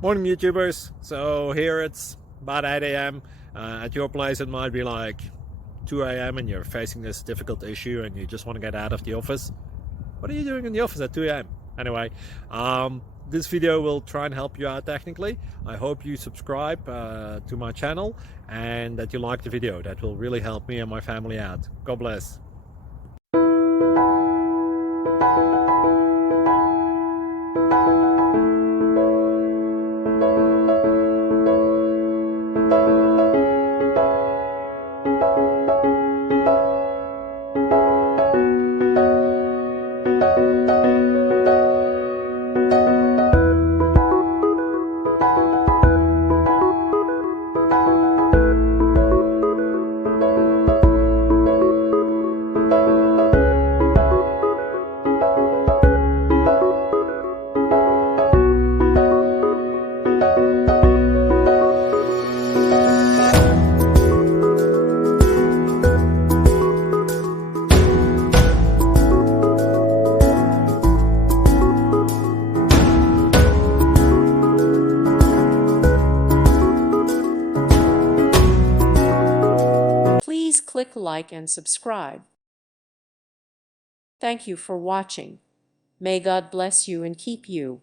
Morning YouTubers. So here it's about 8 a.m. At your place it might be like 2 a.m. and you're facing this difficult issue and you just want to get out of the office. What are you doing in the office at 2 a.m.? Anyway, this video will try and help you out technically. I hope you subscribe to my channel and that you like the video. That will really help me and my family out. God bless. Please click like and subscribe. Thank you for watching. May God bless you and keep you.